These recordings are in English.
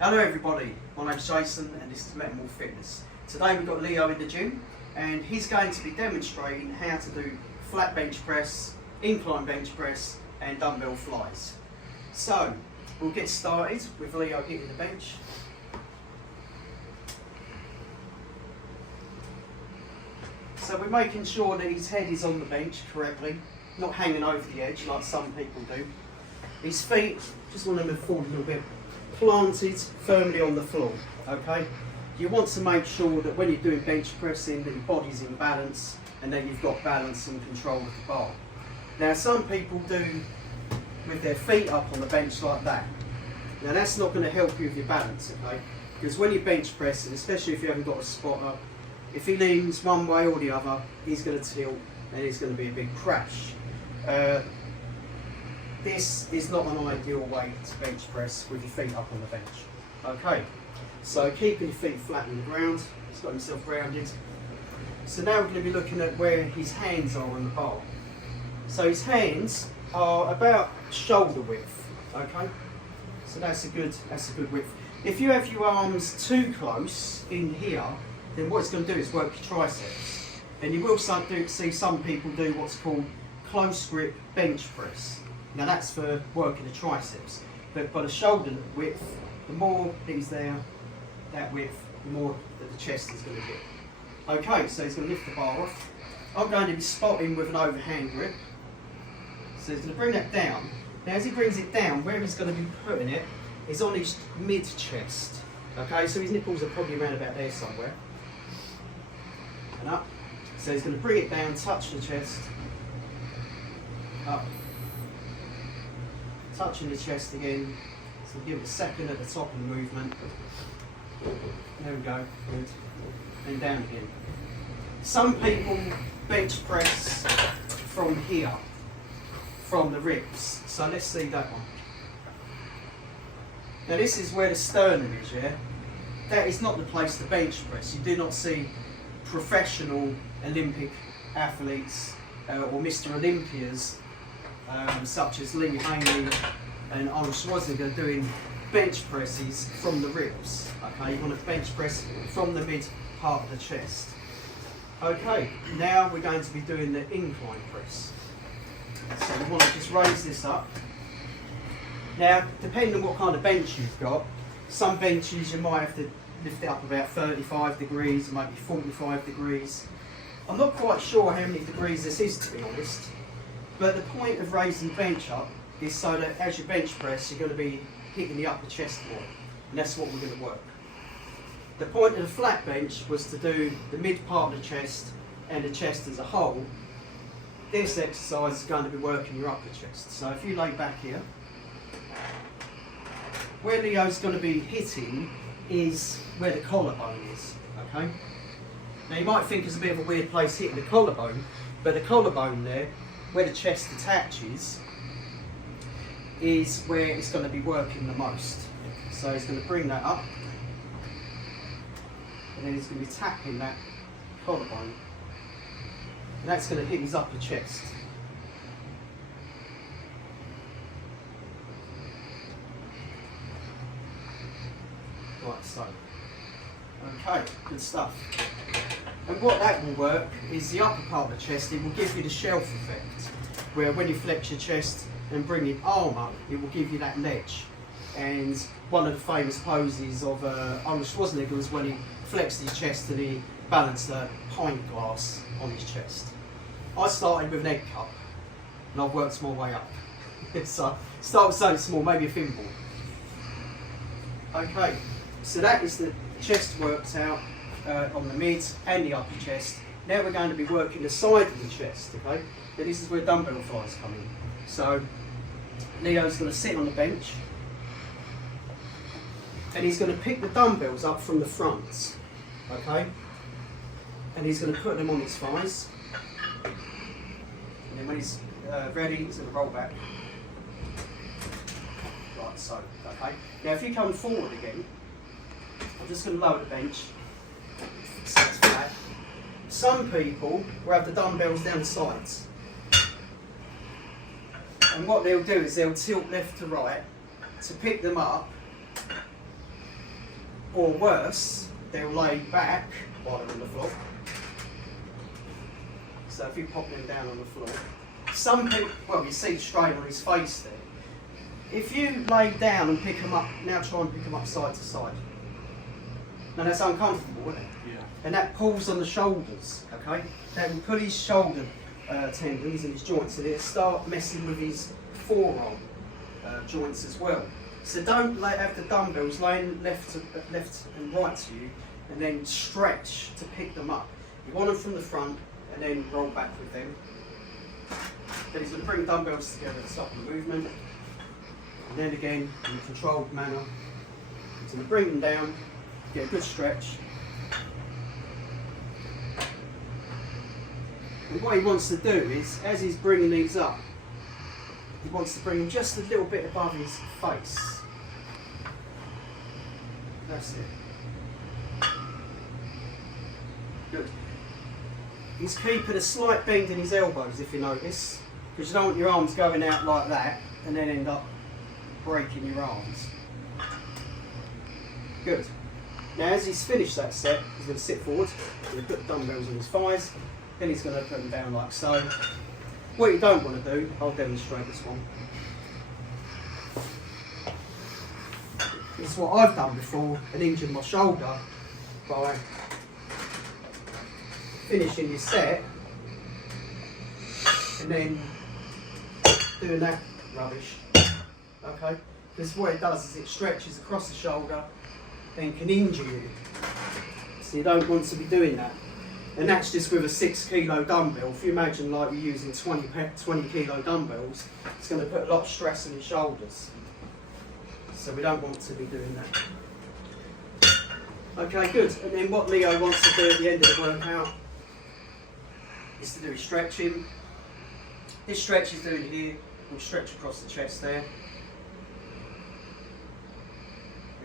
Hello everybody, my name's Jason and this is Metamorph Fitness. Today we've got Leo in the gym and he's going to be demonstrating how to do flat bench press, incline bench press and dumbbell flies. So we'll get started with Leo hitting the bench. So we're making sure that his head is on the bench correctly, not hanging over the edge like some people do. His feet, just want them to fall a little bit, planted firmly on the floor, okay? You want to make sure that when you're doing bench pressing that your body's in balance and that you've got balance and control of the bar. Now some people do with their feet up on the bench like that. Now that's not going to help you with your balance, okay? Because when you're bench pressing, especially if you haven't got a spotter, if he leans one way or the other, he's going to tilt and it's going to be a big crash. This is not an ideal way to bench press with your feet up on the bench. Okay, so keeping your feet flat on the ground, he's got himself grounded. So now we're going to be looking at where his hands are on the bar. So his hands are about shoulder width, okay? So that's a good width. If you have your arms too close in here, then what it's going to do is work your triceps. And you will see some people do what's called close grip bench press. Now that's for working the triceps, but by the shoulder width, the more he's there, that width, the more that the chest is going to get. Okay, so he's going to lift the bar off. I'm going to be spotting with an overhand grip. So he's going to bring that down. Now as he brings it down, where he's going to be putting it is on his mid-chest. Okay, so his nipples are probably around about there somewhere. And up. So he's going to bring it down, touch the chest, up. Touching the chest again, so give it a second at the top of the movement. There we go, good. And down again. Some people bench press from here, from the ribs. So let's see that one. Now this is where the sternum is, yeah? That is not the place to bench press. You do not see professional Olympic athletes or Mr. Olympias such as Lee Haney and Arnold Schwarzenegger doing bench presses from the ribs. Okay, you want to bench press from the mid part of the chest. Okay, now we're going to be doing the incline press. So you want to just raise this up. Now, depending on what kind of bench you've got, some benches you might have to lift it up about 35 degrees, maybe 45 degrees. I'm not quite sure how many degrees this is, to be honest. But the point of raising the bench up is so that as you bench press, you're going to be hitting the upper chest more. And that's what we're going to work. The point of the flat bench was to do the mid part of the chest and the chest as a whole. This exercise is going to be working your upper chest. So if you lay back here, where Leo's going to be hitting is where the collarbone is. Okay? Now you might think it's a bit of a weird place hitting the collarbone, but the collarbone there, where the chest attaches, is where it's going to be working the most. So he's going to bring that up, and then he's going to be tapping that collarbone, and that's going to hit his upper chest. Like so. Okay, good stuff. And what that will work is the upper part of the chest. It will give you the shelf effect, where when you flex your chest and bring your arm up, it will give you that ledge. And one of the famous poses of Arnold Schwarzenegger was when he flexed his chest and he balanced a pint glass on his chest. I started with an egg cup and I've worked my way up. So start with something small, maybe a thimble. Okay, so that is the chest worked out on the mid and the upper chest. Now we're going to be working the side of the chest, okay? But this is where dumbbell flies come in. So Leo's going to sit on the bench and he's going to pick the dumbbells up from the front, okay? And he's going to put them on his thighs. And then when he's ready, he's going to roll back. Like so, okay? Now if you come forward again, I'm just going to lower the bench. Sits flat. Some people will have the dumbbells down the sides. And what they'll do is they'll tilt left to right to pick them up Or worse, they'll lay back while they're on the floor. So if you pop them down on the floor, some people, well, you see straight on his face there. If you lay down and pick them up, now try and pick them up side to side. Now that's uncomfortable, isn't it? Yeah. And that pulls on the shoulders, okay? That will pull his shoulder tendons and his joints, and it'll start messing with his forearm joints as well. So don't have the dumbbells laying left and right to you, and then stretch to pick them up. You want them from the front, and then roll back with them. Then he's going to bring dumbbells together to stop the movement. And then again, in a controlled manner, he's going to bring them down, get a good stretch. And what he wants to do is, as he's bringing these up, he wants to bring them just a little bit above his face. That's it. Good. He's keeping a slight bend in his elbows, if you notice, because you don't want your arms going out like that and then end up breaking your arms. Good. Now as he's finished that set, he's going to sit forward, he's going to put the dumbbells on his thighs, then he's going to put them down like so. What you don't want to do, I'll demonstrate this one. This is what I've done before and injured my shoulder by finishing your set and then doing that rubbish. Okay? Because what it does is it stretches across the shoulder and can injure you. So you don't want to be doing that. And that's just with a 6 kilo dumbbell. If you imagine like you're using 20 kilo dumbbells, it's going to put a lot of stress on your shoulders. So we don't want to be doing that. Okay, good. And then what Leo wants to do at the end of the workout is to do his stretching. This stretch he's doing here will stretch across the chest there.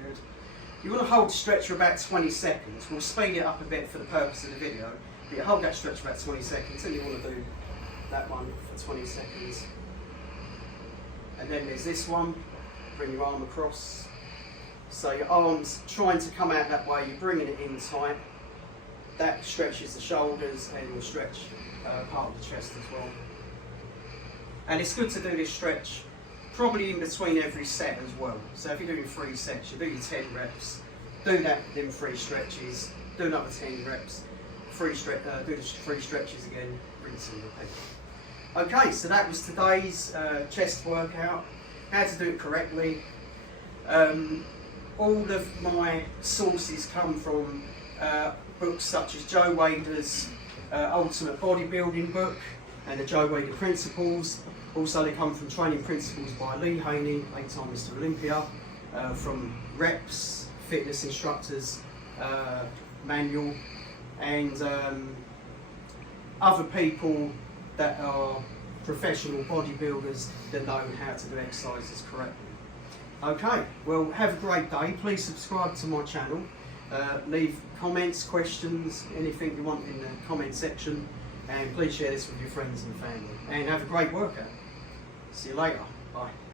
Good. You want to hold the stretch for about 20 seconds. We'll speed it up a bit for the purpose of the video. But you hold that stretch for about 20 seconds, and you want to do that one for 20 seconds. And then there's this one. Bring your arm across. So your arm's trying to come out that way, you're bringing it in tight. That stretches the shoulders and will stretch part of the chest as well. And it's good to do this stretch probably in between every set as well. So if you're doing 3 sets, you do your 10 reps, do that, then 3 stretches, do another 10 reps, do the 3 stretches again, rinse and repeat. Okay, so that was today's chest workout. How to do it correctly. All of my sources come from books such as Joe Wader's Ultimate Bodybuilding book and the Joe Wader Principles. Also they come from Training Principles by Lee Haney, 8-time Mr. Olympia, from Reps, Fitness Instructors Manual, and other people that are professional bodybuilders that know how to do exercises correctly. Okay, well have a great day. Please subscribe to my channel. Leave comments, questions, anything you want in the comment section, and please share this with your friends and family. And have a great workout. See you later. Bye.